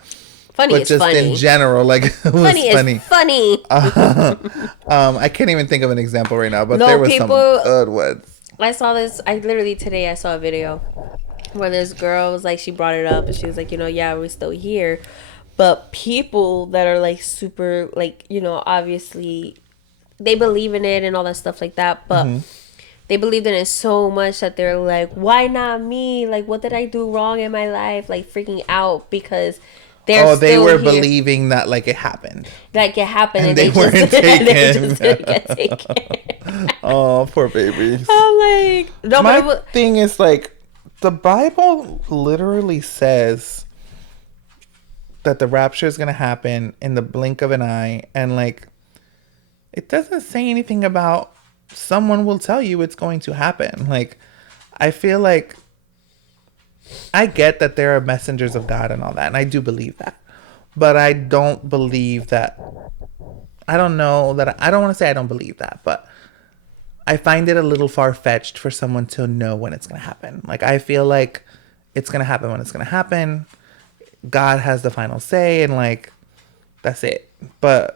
Funny But is just funny. in general, like, it was Funny funny. is funny. I can't even think of an example right now, but No, there was some people- good ones. I saw this. Today I saw a video where this girl was like, she brought it up and she was like, you know, yeah, we're still here. But people that are like super, like, you know, obviously they believe in it and all that stuff like that. But they believed in it so much that they're like, why not me? Like, what did I do wrong in my life? Like, freaking out because they're They still were here. believing that, like, it happened. Like, it happened And and they weren't just, taken. they just didn't get taken. Oh, poor babies. I'm like, no, My but it was, thing is, like, the Bible literally says that the rapture is going to happen in the blink of an eye. And, like, it doesn't say anything about someone will tell you it's going to happen. Like, I feel like I get that there are messengers of God and all that, and I do believe that. But I don't believe that. I don't know that. I don't want to say I don't believe that, but I find it a little far-fetched for someone to know when it's going to happen. Like, I feel like it's going to happen when it's going to happen. God has the final say, and, like, that's it. But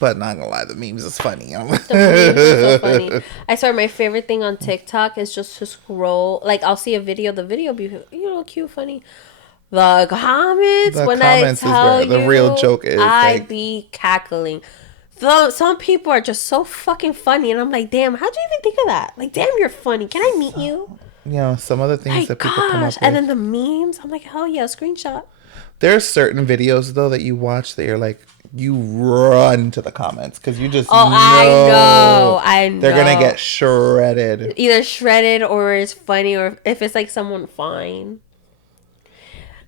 not gonna lie, the memes is funny. the memes are so funny. I swear, my favorite thing on TikTok is just to scroll. Like, I'll see a video, the video be, you know, cute, funny. The comments, The when comments I is tell where you, the real joke is, I like- be cackling. Some people are just so fucking funny, and I'm like, damn, how'd you even think of that? Like, damn, you're funny. Can I meet you? You know, some of the things My that people come up gosh. with. And then the memes, I'm like, hell yeah, screenshot. There are certain videos though that you watch that you're like, you run to the comments because you just I know. they're gonna get shredded. Either shredded or it's funny, or if it's like someone fine.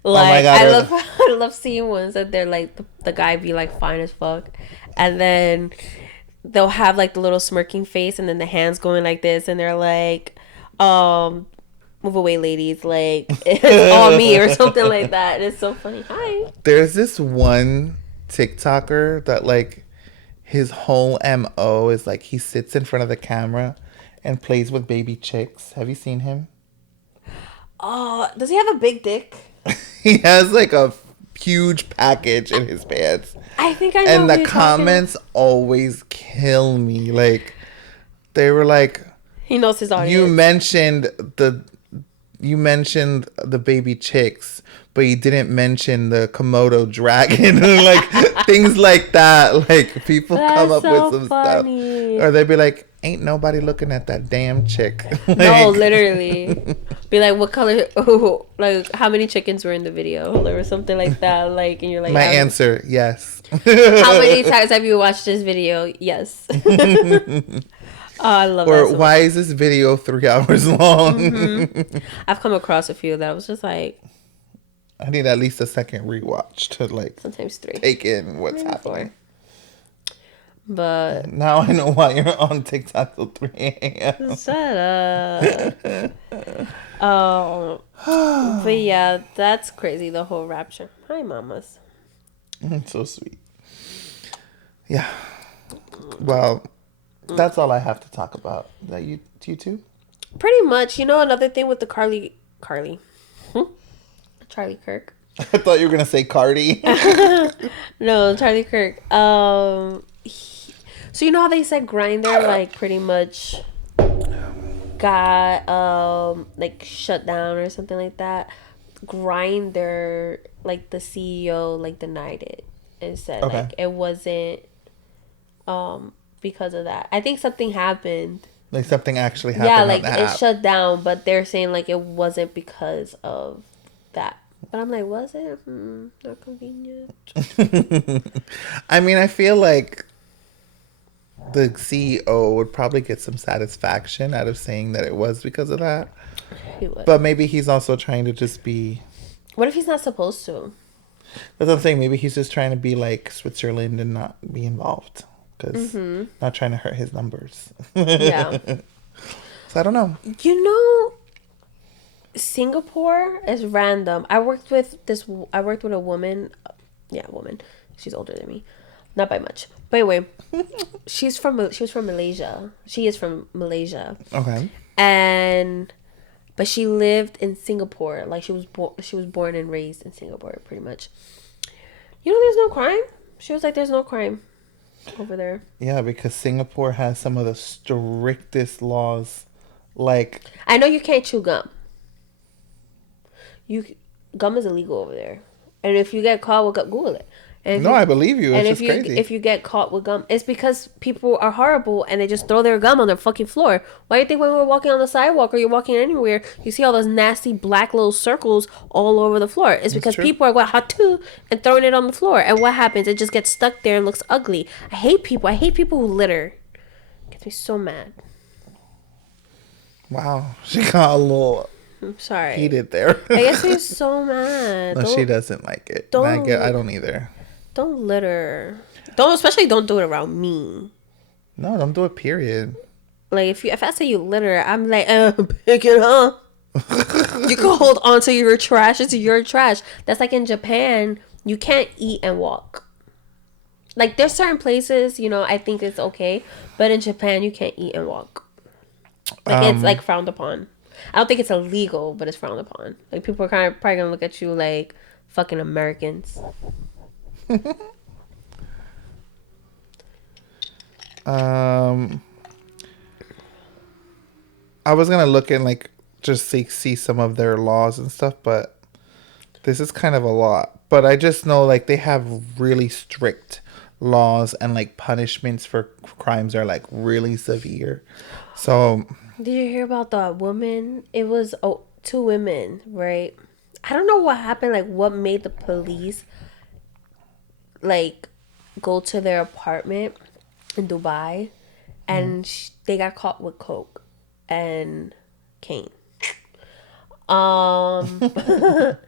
Like, my God, I love seeing ones that they're like the guy be like fine as fuck, and then they'll have like the little smirking face, and then the hands going like this, and they're like, move away, ladies, like it's all me or something like that. And it's so funny. Hi. There's this one TikToker that, like, his whole MO is like he sits in front of the camera and plays with baby chicks. Have you seen him? Oh, does he have a big dick? He has like a huge package in his pants. I think I know. And who the you're talking- comments always kill me. Like, they were like, He knows his audience. you mentioned the baby chicks, but you didn't mention the Komodo dragon. Like, things like that. Like, people come That's up so with some funny. stuff. Or they'd be like, ain't nobody looking at that damn chick. No, Like, literally. Be like, what color? Oh, like, how many chickens were in the video, or something like that. Like, and you're like, my "How- answer, yes. How many times have you watched this video? Yes. Oh, I love that. Or So why much. is this video 3 hours long? I've come across a few that I was just like, I need at least a second rewatch to, like, sometimes 3. take in what's Maybe 4. happening. But Now I know why you're on TikTok till 3 a.m. shut up. But yeah, that's crazy. The whole rapture. Hi, mamas. So sweet. Yeah. Well, that's all I have to talk about. That you too? Pretty much. You know, another thing with the Charlie Kirk. I thought you were gonna say Cardi. No, Charlie Kirk. So you know how they said Grindr like pretty much got like shut down or something like that. Grindr, like the CEO, like denied it and said Okay. like it wasn't because of that. I think something happened Like something actually happened Yeah, on like the it app. shut down, but they're saying like it wasn't because of that. But I'm like, was it? Not convenient. I mean, I feel like the CEO would probably get some satisfaction out of saying that it was because of that. He would. But maybe he's also trying to just be. What if he's not supposed to? That's what I'm saying. Maybe he's just trying to be like Switzerland and not be involved. Because not trying to hurt his numbers. Yeah. So I don't know. You know, Singapore is random. I worked with a woman. Yeah, woman. She's older than me, not by much. But anyway, she was from Malaysia. She is from Malaysia, Okay. but she lived in Singapore. Like she was born and raised in Singapore, pretty much. You know, there's no crime. She was like, "There's no crime over there." Yeah, because Singapore has some of the strictest laws. Like, I know you can't chew gum. Gum is illegal over there, and if you get caught with gum, Google it. And if no, you, I believe you. It's and just crazy. if you get caught with gum, it's because people are horrible and they just throw their gum on their fucking floor. Why do you think when we're walking on the sidewalk or you're walking anywhere, you see all those nasty black little circles all over the floor? It's because true. people are going hatu and throwing it on the floor. And what happens? It just gets stuck there and looks ugly. I hate people. I hate people who litter. It gets me so mad. Wow, she got a little I'm sorry. heated there. I guess me so mad. No, she doesn't like it. don't- I don't either. Don't litter. Don't do it around me. No, don't do it. Period. Like if I say you litter, I'm like, pick it up. You can hold on to your trash. It's your trash. That's like in Japan, you can't eat and walk. Like there's certain places, you know, I think it's okay, but in Japan you can't eat and walk. Like it's like frowned upon. I don't think it's illegal, but it's frowned upon. Like people are probably gonna look at you like fucking Americans. I was gonna look and like just see some of their laws and stuff, but this is kind of a lot. But I just know like they have really strict laws and like punishments for crimes are like really severe. So Did you hear about the woman? It was two women, right? I don't know what happened, like what made the police like go to their apartment in Dubai and they got caught with coke and cane. And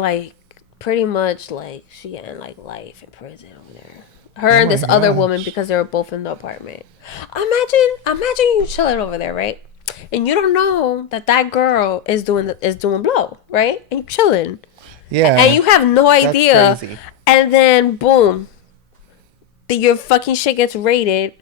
like pretty much like she getting like life in prison over there. Her and my this other gosh. woman because they were both in the apartment. Imagine you chilling over there, right? And you don't know that girl is doing blow, right? And you chilling, yeah, and you have no idea. crazy. And then boom, your fucking shit gets raided,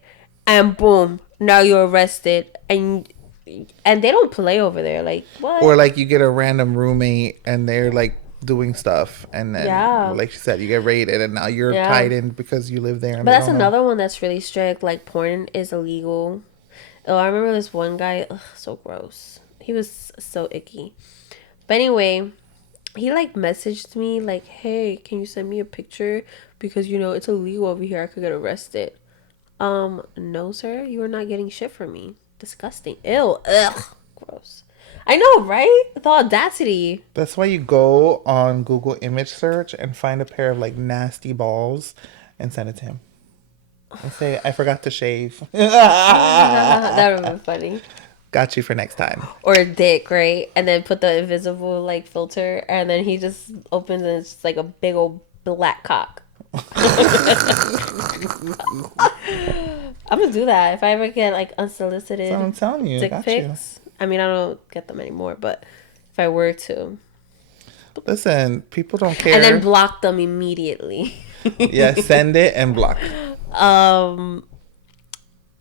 and boom, now you're arrested, and they don't play over there. Like what? Or like you get a random roommate and they're like doing stuff, and then like you said, you get raided, and now you're tied in because you live there. And But that's another one that's really strict. Like porn is illegal. Oh, I remember this one guy. Ugh, so gross. He was so icky. But anyway, he like messaged me like, "Hey, can you send me a picture because you know it's illegal over here. I could get arrested." No, sir. You are not getting shit from me. Disgusting. Ew. Ugh. Gross. I know, right? The audacity. That's why you go on Google image search and find a pair of like nasty balls and send it to him. And say, I forgot to shave. That would have been funny. Got you for next time. Or a dick, right? And then put the invisible like filter, and then he just opens and it's just like a big old black cock. I'm gonna do that if I ever get like unsolicited So I'm telling you, dick got pics. I mean, I don't get them anymore, but if I were to, you. Listen, people don't care. and then block them immediately. Yeah, send it and block.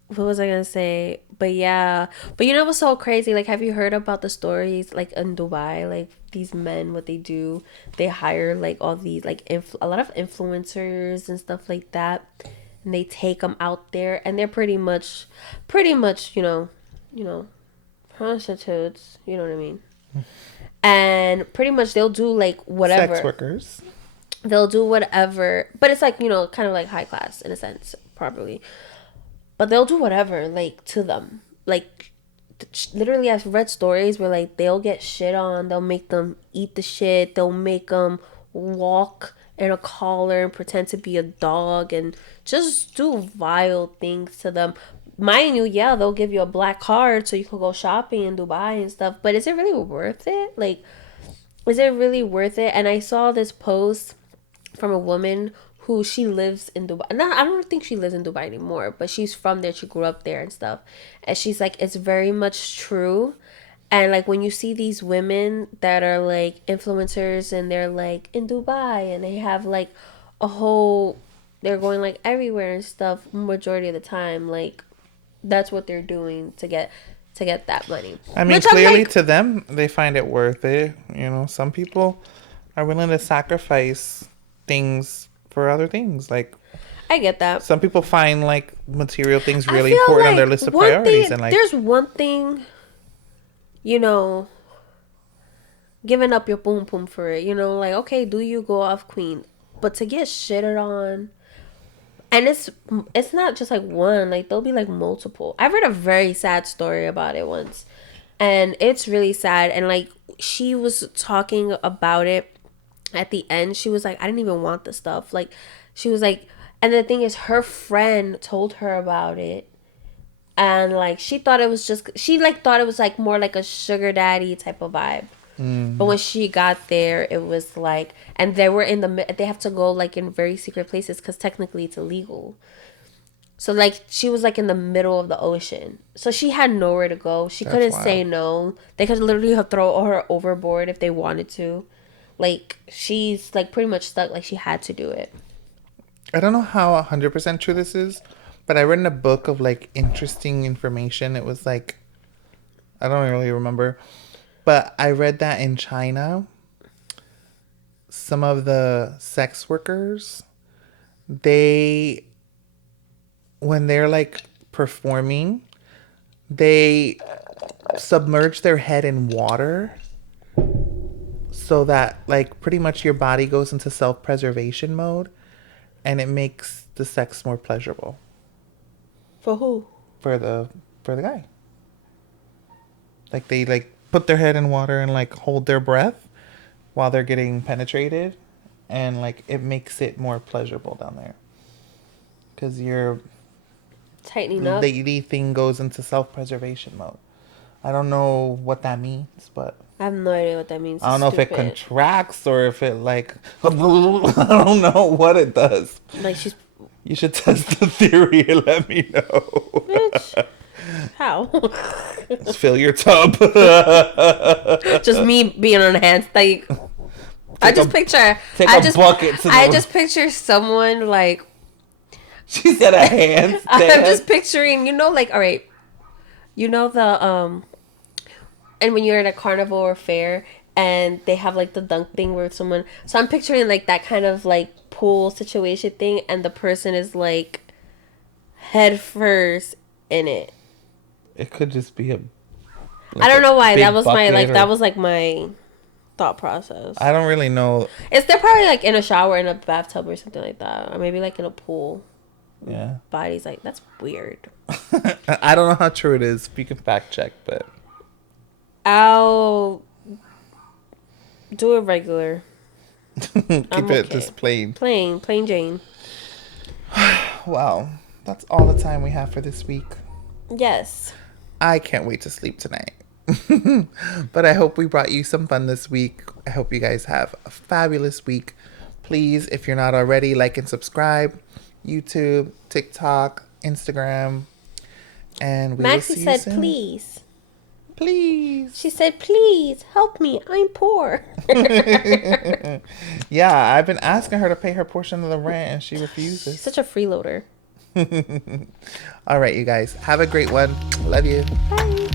What was I gonna say? But yeah, but you know what's so crazy? Like, have you heard about the stories like in Dubai? Like these men, what they do, they hire like all these like a lot of influencers and stuff like that, and they take them out there, and they're pretty much, you know, prostitutes. You know what I mean? And pretty much they'll do like whatever. Sex workers. They'll do whatever, but it's like, you know, kind of like high class in a sense, probably. but they'll do whatever like to them. Like literally, I've read stories where like they'll get shit on. They'll make them eat the shit. They'll make them walk in a collar and pretend to be a dog and just do vile things to them. Mind you, yeah, they'll give you a black card so you can go shopping in Dubai and stuff. But is it really worth it? Like, is it really worth it? And I saw this post from a woman who she lives in Dubai. No, I don't think she lives in Dubai anymore, but she's from there. She grew up there and stuff. And she's like, it's very much true. And like when you see these women that are like influencers and they're like in Dubai and they have like a whole, they're going like everywhere and stuff. Majority of the time, like that's what they're doing to get that money. I mean, Which I'm clearly like, to them, they find it worth it. You know, some people are willing to sacrifice things for other things. Like, I get that. some people find like material things I really feel important on like their list of one priorities. thing, And like, there's one thing, you know, giving up your boom boom for it. You know, like okay, do you go off queen, but to get shitted on, and it's not just like one. Like there'll be like multiple. I read a very sad story about it once, and it's really sad. And like she was talking about it at the end. She was like, I didn't even want the stuff. Like she was like, and the thing is, her friend told her about it. And like she thought it was just she like thought it was like more like a sugar daddy type of vibe. But when she got there, it was like, and they were they have to go like in very secret places because technically it's illegal. So like she was like in the middle of the ocean, so she had nowhere to go. She couldn't say no. They could literally have throw her overboard if they wanted to. Like she's like pretty much stuck. Like she had to do it. I don't know how 100% true this is, but I read in a book of like interesting information. It was like, I don't really remember, but I read that in China, some of the sex workers, they, when they're like performing, they submerge their head in water so that like pretty much your body goes into self-preservation mode, and it makes the sex more pleasurable For who? for the guy. Like they like put their head in water and like hold their breath while they're getting penetrated, and like it makes it more pleasurable down there because your Tightening up. lady thing goes into self-preservation mode. I don't know what that means, but I have no idea what that means. I don't know if it Stupid. contracts or if it like I don't know what it does. Like she's You should test the theory and let me know. bitch. How? Fill your tub. Just me being on hands. Like I just picture. Take I a just bucket to I the- just picture someone like. She said a handstand. I'm just picturing. You know, like all right. You know the and when you're at a carnival or fair and they have like the dunk thing where someone. So I'm picturing like that kind of like pool situation thing, and the person is like head first in it. It could just be a. I don't know why big that was my like bucket that or- was like my thought process. I don't really know. They're probably like in a shower in a bathtub or something like that, or maybe like in a pool. Yeah. Body's like that's weird. I don't know how true it is. You can fact check, but I'll do it regular, keep it okay. just plain. plain Jane. Wow. That's all the time we have for this week. Yes. I can't wait to sleep tonight. But I hope we brought you some fun this week. I hope you guys have a fabulous week. Please, if you're not already, like and subscribe. YouTube, TikTok, Instagram. And we will Maxie see you said, soon. "Please." Please. She said, "Please help me. I'm poor." Yeah, I've been asking her to pay her portion of the rent and she refuses. Such a freeloader. All right, you guys. Have a great one. Love you. Bye.